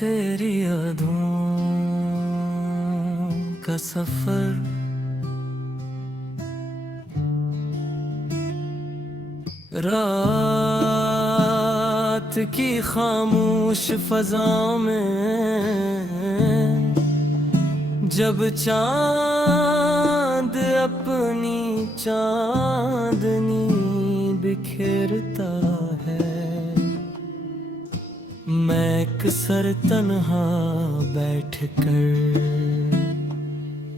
तेरी यादों का सफर रात की खामोश फजा में जब चांद अपनी चांदनी बिखेरता है, मैं अक्सर तन्हा बैठकर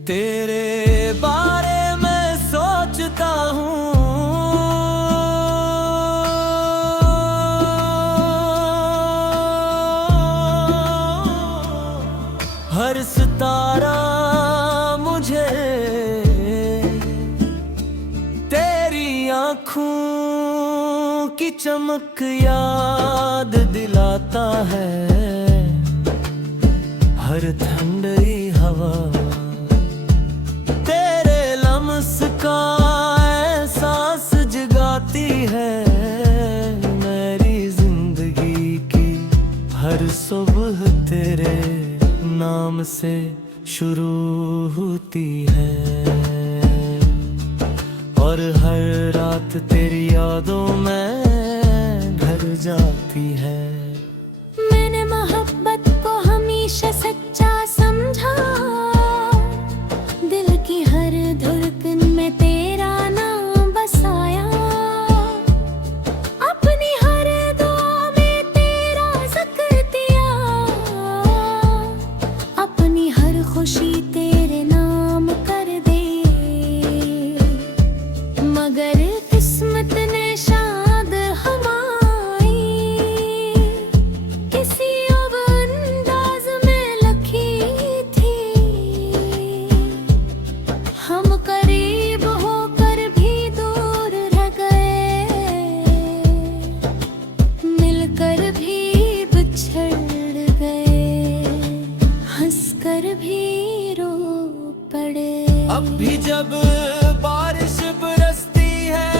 तेरे बारे में सोचता हूँ। हर सितारा मुझे तेरी आँखों की चमक याद दिलाता है। हर ठंडी हवा तेरे लम्स का एहसास जगाती है। मेरी जिंदगी की हर सुबह तेरे नाम से शुरू होती है और हर रात तेरी यादों में ढल जाती है। मैंने मोहब्बत को हमेशा सच्चा समझा, दिल की हर धड़कन में तेरा नाम बसाया। अपनी हर दुआ में तेरा जिक्र दिया, अपनी हर खुशी तेरे नाम कर दे। मगर किस्मत ने शायद हमारी किसी और अंदाज में लिखी थी। हम करीब होकर भी दूर रह गए, मिलकर भी बिछड़ गए, हंसकर भी रो पड़े। अब भी जब बारिश बरसती है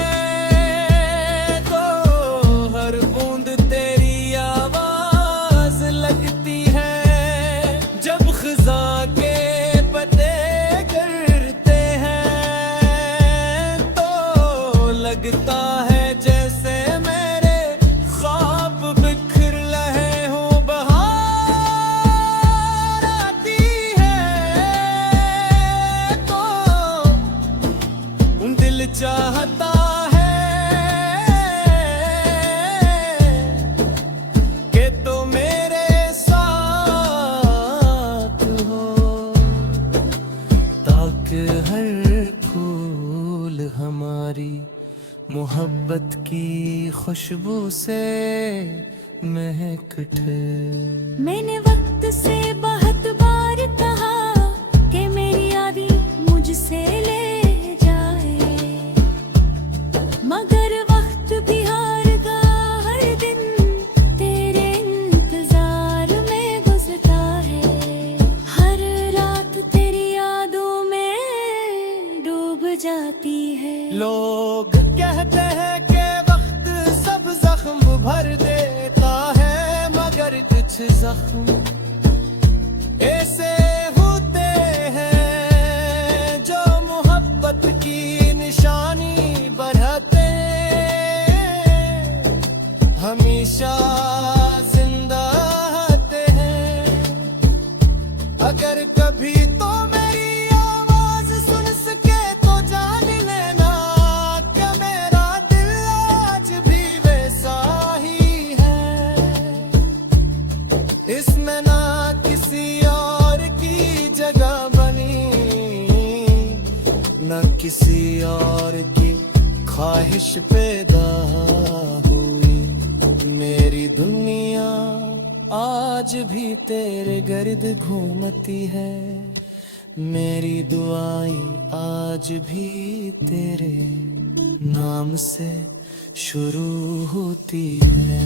तो हर बूंद तेरी आवाज लगती है। जब खिज़ा के पत्ते गिरते हैं तो लगता है जैसे मेरे ख्वाब बिखर रहे हो। बहार आती है तो दिल चाहता है कि तो मेरे साथ हो, ताकि हर फूल हमारी मोहब्बत की खुशबू से महक उठे। मैंने वक्त से बहुत बार कहा कि मेरी यादी मुझसे ले जाए, मगर वक्त भी हार गया। हर दिन तेरे इंतजार में गुजरता है, हर रात तेरी यादों में डूब जाती है। लोग कहते हैं कि वक्त सब जख्म भर देता है, मगर कुछ जख्म ऐसे होते हैं जो मोहब्बत की निशानी बढ़ाते हमेशा जिंदा रहते हैं। अगर कभी तो मेरी आवाज सुन सके तो जान लेना कि मेरा दिल आज भी वैसा ही है। इसमें ना किसी और की जगह बनी, न किसी और की ख्वाहिश पैदा हुई। मेरी दुनिया आज भी तेरे गर्द घूमती है, मेरी दुआएं आज भी तेरे नाम से शुरू होती है।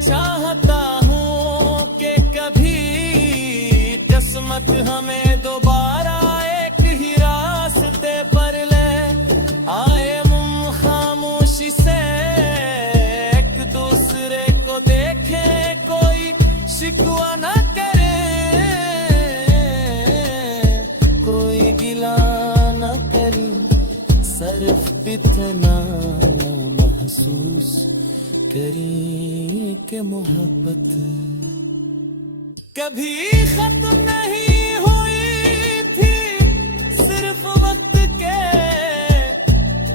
चाहता हूँ कि कभी किस्मत हमें दोबारा एक ही रास्ते पर ले आए। मुम खामोशी से एक दूसरे को देखे, कोई शिकवा न करे, कोई गिला न करे, सिर्फ इतना महसूस करी के मोहब्बत कभी खत्म नहीं हुई थी, सिर्फ वक्त के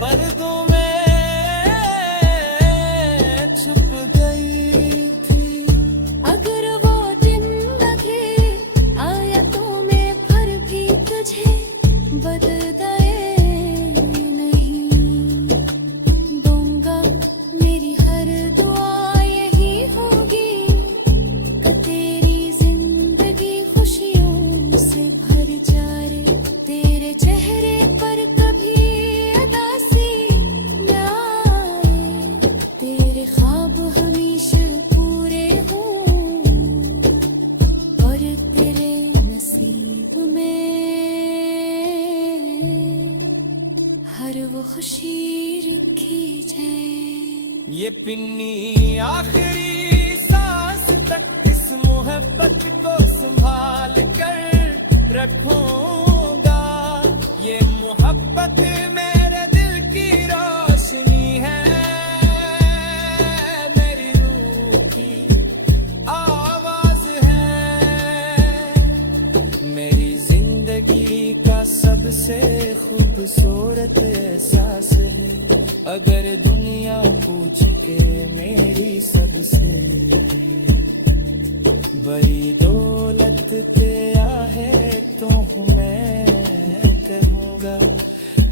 पर्दों में छुप गई थी। अगर वो दिन लगे आयतों में फिर भी तुझे बदले नहीं दूंगा। मेरी हर दुआ यही होगी कि तेरी जिंदगी खुशियों से भर जाए। तेरे चेहरे पर कभी उदासी न आए, तेरे ख्वाब हमेशा पूरे हों और तेरे नसीब में हर वो खुशी लिखी जाए। ये पिन्नी आखिरी सांस तक इस मोहब्बत को संभाल कर रखूंगा। ये मोहब्बत मेरे दिल की रोशनी है, मेरी रूह की आवाज है, मेरी जिंदगी का सबसे खूबसूरत एहसास है। अगर दुनिया पूछ के मेरी सबसे बड़ी दौलत क्या है, तो मैं कहूँगा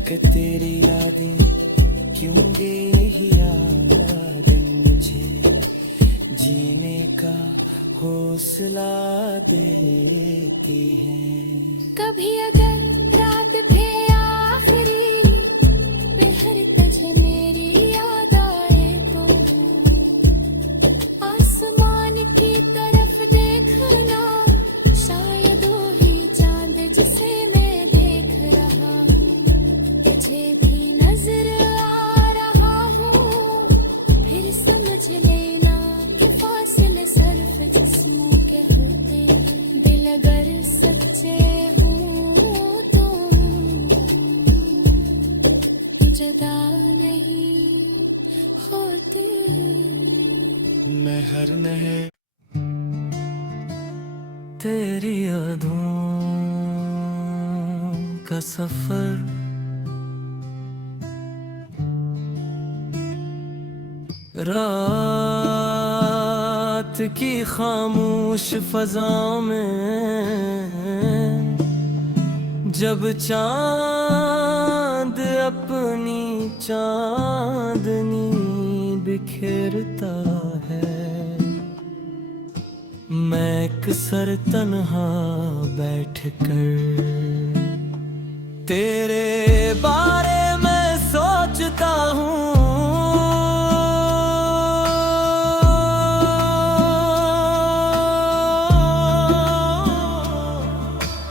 कि तेरी यादें, क्योंकि यही यादें मुझे जीने का हौसला देती हैं। कभी अगर रात के आखिरी पहर तुझे मेरी याद आए तो आसमान की तरफ देखना, शायद वही चांद जिसे मैं देख रहा हूँ तुझे भी नजर आ रहा हूँ। फिर समझ लेना कि फासले सिर्फ जिस्मों के होते हैं, दिल अगर सच्चे हों तो जुदा नहीं होते। मैं हर नहे तेरी यादों का सफर, रात की खामोश फजा में जब चांद अपनी चांदनी बिखेरता है, मैं अक्सर तन्हा बैठकर तेरे बारे में सोचता हूँ।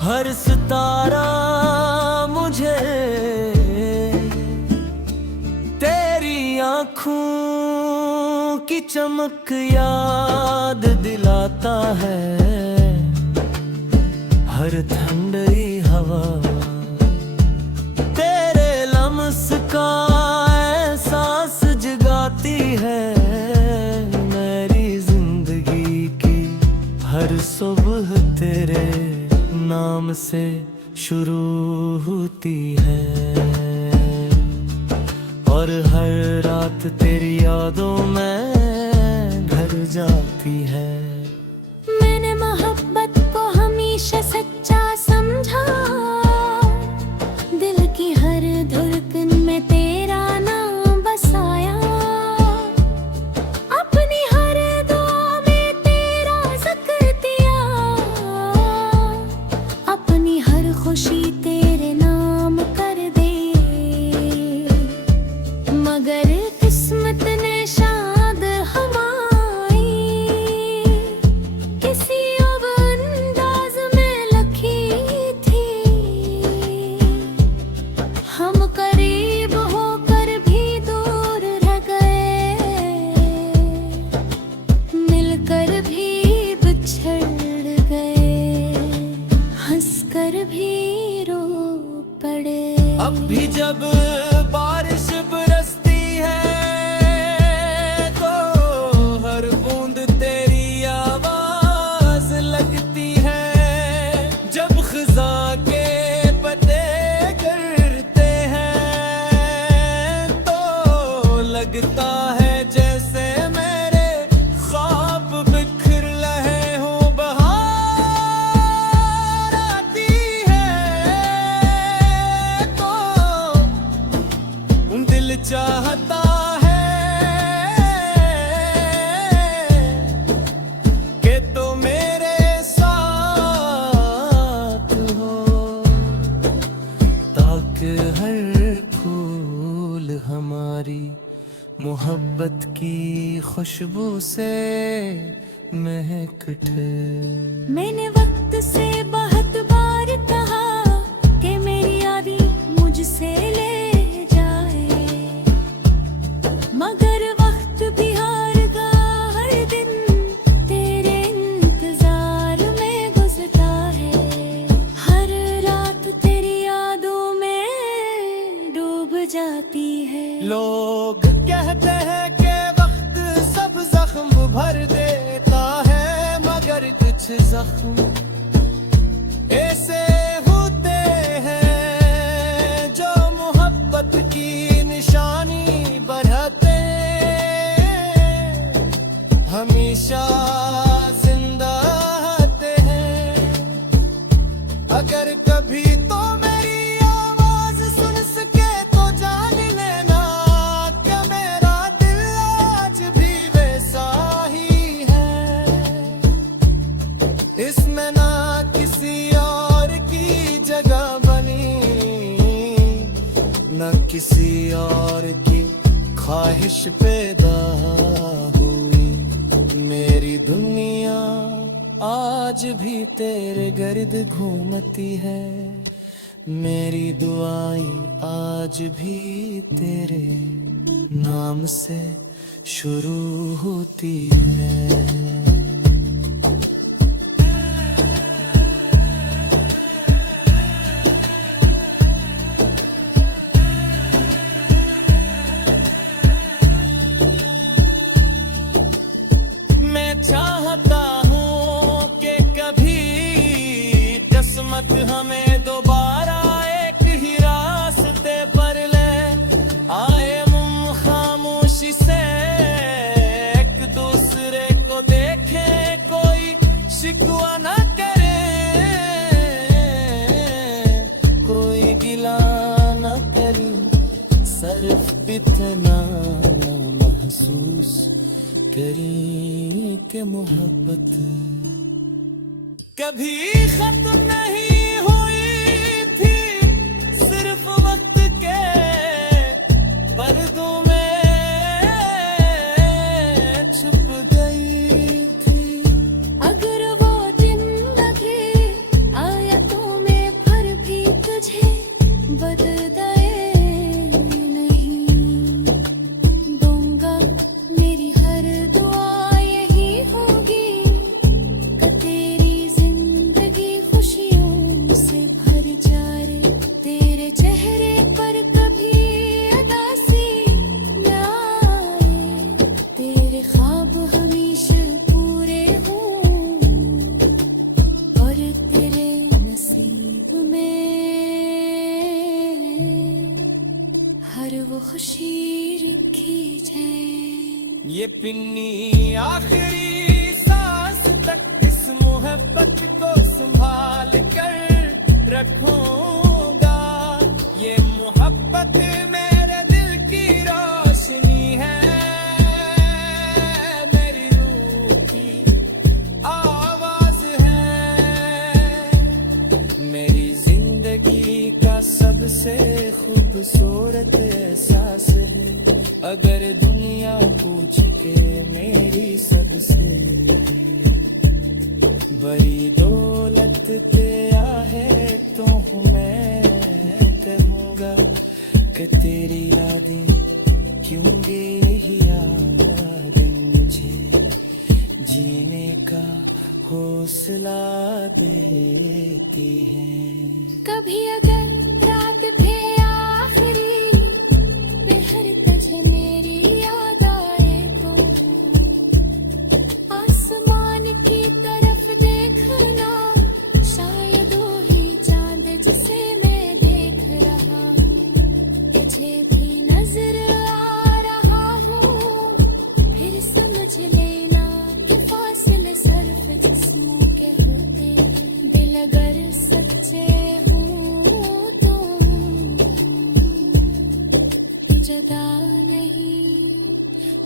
हर सितारा मुझे तेरी आँखों की चमक याद दिलाता है। हर ठंडी हवा तेरे लम्स का एहसास जगाती है। मेरी जिंदगी की हर सुबह तेरे नाम से शुरू होती है और हर रात तेरी यादों में ढल जाती है। मैंने मोहब्बत को हमेशा सच्चा समझा, दिल की हर धड़कन में तेरा नाम बसाया। अपनी हर दुआ में तेरा जिक्र किया, अपनी हर खुशी तेरे नाम कर दे। मगर किस्मत ने शायद हमारी भी रो पड़े। अब भी जब बारिश बरसती है तो हर बूंद तेरी आवाज लगती है। जब खिजा के पत्ते गिरते हैं तो लगता है जैसे मेरे ख्वाब बिखर रहे हो। बहार आती है तो दिल चाहता है कि तो मेरे साथ हो, ताकि हर फूल हमारी मोहब्बत की खुशबू से महक उठे। मैंने वक्त से बहुत बार कहा कि मेरी यादी मुझसे ले जाए, मगर वक्त भी हार गया। हर दिन तेरे इंतजार में गुजरता है, हर रात तेरी यादों में डूब जाती है। लोग कहते हैं कि वक्त सब जख्म भर देता है, मगर कुछ जख्म ऐसे होते हैं जो मोहब्बत की निशानी बढ़ाते हमेशा जिंदा रहते हैं। अगर कभी तो मेरी आवाज सुन सके तो जान लेना कि मेरा दिल आज भी वैसा ही है। इसमें ना किसी और की जगह बनी, न किसी और की ख्वाहिश पैदा हुई। मेरी दुनिया आज भी तेरे गर्द घूमती है, मेरी दुआएं आज भी तेरे नाम से शुरू होती है। मैं चाहता हूँ कि कभी किस्मत हमें दोबारा एक ही रास्ते पर ले आए। खामोशी से एक दूसरे को देखे, कोई शिकवा न करे, कोई गिला न करे, सिर्फ इतना महसूस करी के मोहब्बत कभी खत्म नहीं हुई थी, सिर्फ वक्त के पर्दों में छुप गई थी। अगर वो दिन लगे आयतों में भर भी तुझे बददाए नहीं दूंगा। मेरी हर दुआ यही होगी कि तेरी जिंदगी खुशियों से भर जाए। तेरे चेहरे पर कभी उदासी न आए, तेरे ख्वाब हमेशा पूरे हों और तेरे नसीब में हर वो खुशी लिखी जाए। ये पिन्नी आखिरी सांस तक इस मोहब्बत को संभाल कर रखूंगा। ये मोहब्बत मेरे दिल की रोशनी है, मेरी रूह की आवाज है, मेरी जिंदगी का सबसे खूबसूरत एहसास है। अगर दुनिया पूछ के मेरी सबसे बड़ी दौलत क्या है तो मैं कहूँगा कि तेरी यादें क्यों यही यादें मुझे जीने का हौसला देती हैं। कभी अगर रात पे आखिरी पहर तुझे मेरी याद आए तो आसमान की तरफ देखना, शायद वही चांद जिसे मैं देख रहा हूँ तुझे भी नजर आ रहा हूँ। फिर समझ लेना कि फासले सिर्फ जिस्मों के होते, दिल अगर सच्चे हो तो जुदा नहीं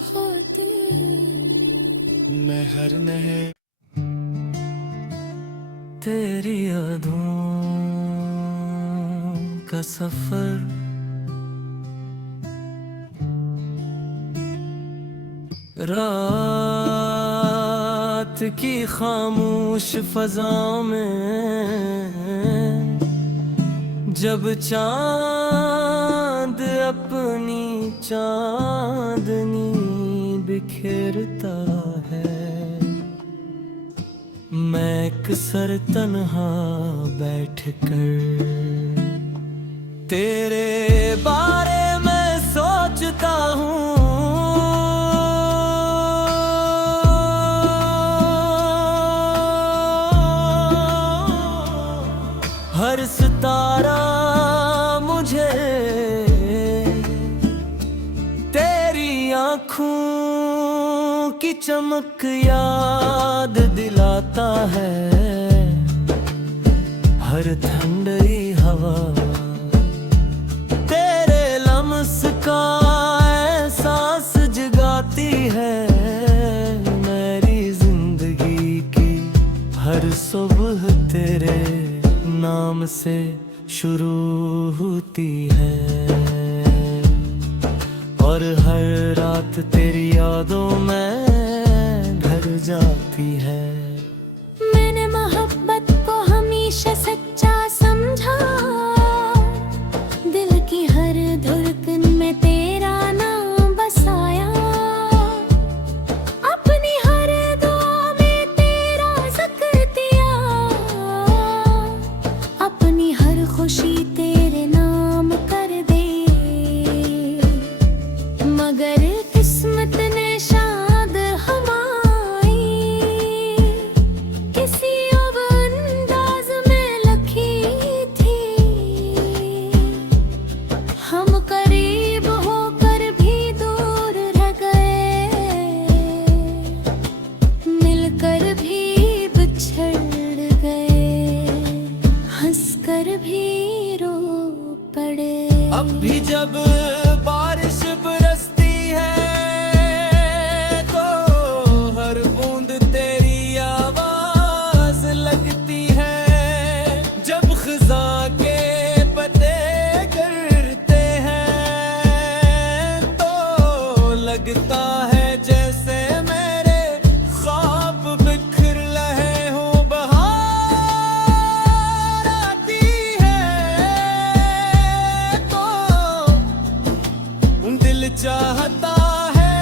होते। मैं हर नए तेरी यादों का सफर रात की खामोश फजा में जब चांद अपनी चांदनी बिखेरता है, मैं अक्सर तन्हा बैठकर तेरे बारे में सोचता हूँ। हर सितारा मुझे तेरी आँखों की चमक याद दिलाता है। हर ठंडी हवा तेरे लम्स का एहसास जगाती है। मेरी जिंदगी की हर सुबह तेरे नाम से शुरू होती है और हर रात तेरी यादों में ढल जाती है। मैंने मोहब्बत को हमेशा सच्चा समझा, दिल की हर धड़कन में तेरा नाम बसाया। अपनी हर दुआ में तेरा जिक्र किया, अपनी हर खुशी तेरे नाम कर दे। मगर किस्मत ने शायद हमारी किसी और अंदाज में लिखी थी। हम करीब होकर भी दूर रह गए, मिलकर भी बिछड़ गए, हंसकर भी रो पड़े। अब भी जब बारिश बरसती है तो हर बूंद तेरी आवाज लगती है। जब खिज़ां के पत्ते गिरते हैं तो लगता है जैसे मेरे ख्वाब बिखर रहे हो। बहार आती है तो दिल चाहता है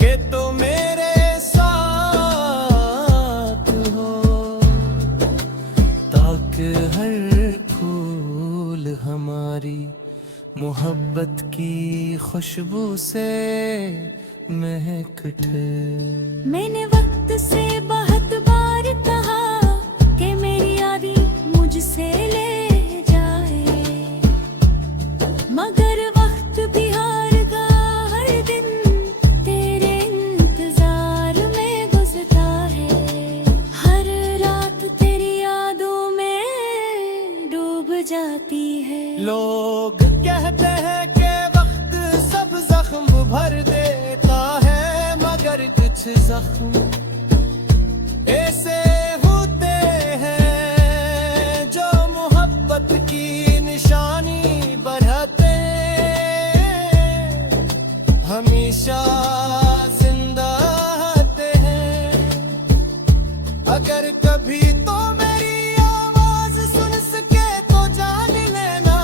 कि तो मेरे साथ हो, ताकि हर फूल हमारी मोहब्बत की खुशबू से महक उठे। मैंने वक्त से बहुत बार कहा कि मेरी यादें मुझसे ले जाए, मगर वक्त भी हार गया। हर दिन तेरे इंतजार में गुजरता है, हर रात तेरी यादों में डूब जाती है। लोग कहते हैं कि वक्त सब जख्म भर देता है, मगर कुछ जख्म ऐसे होते हैं जो मोहब्बत की निशानी बढ़ाते हमेशा जिंदा रहते हैं। अगर कभी तो मेरी आवाज सुन सके तो जान लेना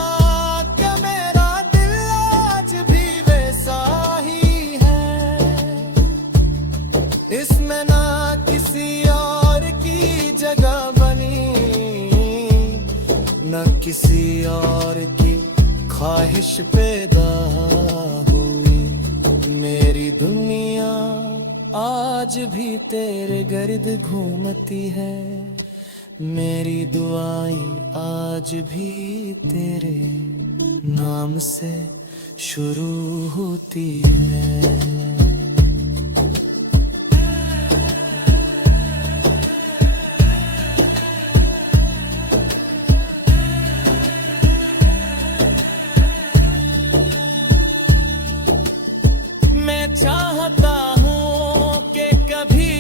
कि मेरा दिल आज भी वैसा ही है। किसी और की ख्वाहिश पैदा हुई। मेरी दुनिया आज भी तेरे गर्द घूमती है, मेरी दुआएं आज भी तेरे नाम से शुरू होती है। मैं चाहता हूँ कि कभी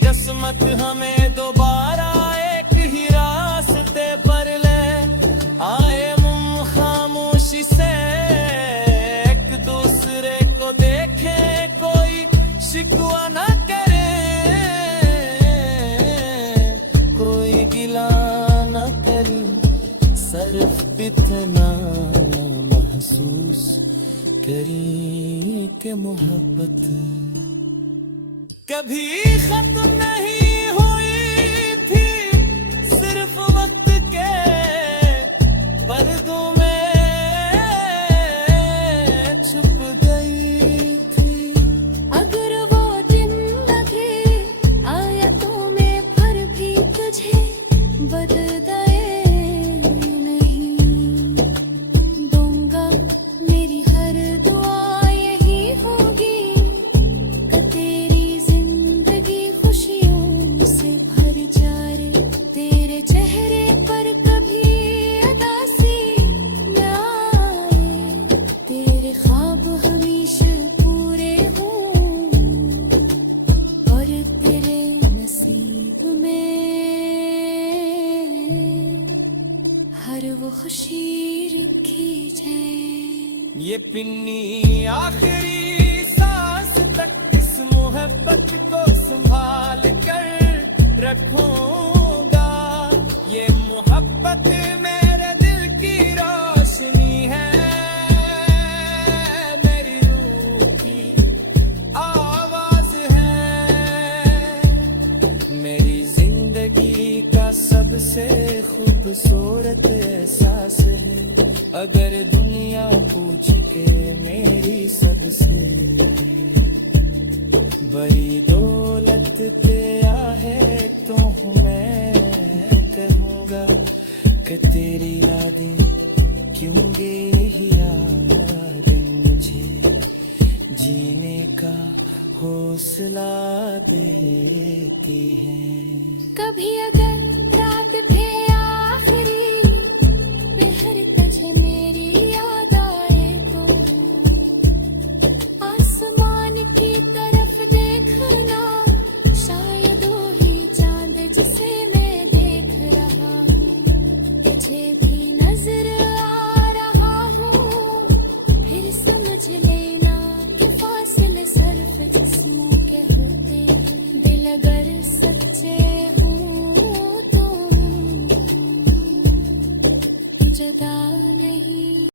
किस्मत हमें दोबारा एक ही रास्ते पर ले आए। खामोशी से एक दूसरे को देखे, कोई शिकवा न करे, कोई गिला न करे, सिर्फ इतना महसूस करी के मोहब्बत कभी खत्म नहीं हुई थी, सिर्फ वक्त के पर्दों में छुप गई थी। अगर वो दिन न थे आयतों में पर भी तुझे बददाए नहीं दूंगा। मेरी हर दुआ यही होगी कि तेरी जिंदगी खुशियों से भर जाए। तेरे चेहरे पर कभी उदासी न आए, तेरे ख्वाब हमेशा पूरे हों और तेरे नसीब में हर वो खुशी लिखी जाए। ये पिन्नी आखिरी सांस तक इस मोहब्बत को संभाल कर रखूंगा। ये मोहब्बत मेरे दिल की रोशनी है, मेरी रूह की आवाज है, मेरी जिंदगी का सबसे खूबसूरत एहसास है। अगर दुनिया पूछ के मेरी सबसे बड़ी दौलत क्या है तो मैं कहूँगा कि तेरी यादें क्यों ये यादें मुझे जीने का हौसला देती हैं। कभी अगर रात थे आखिरी पहर तुझे में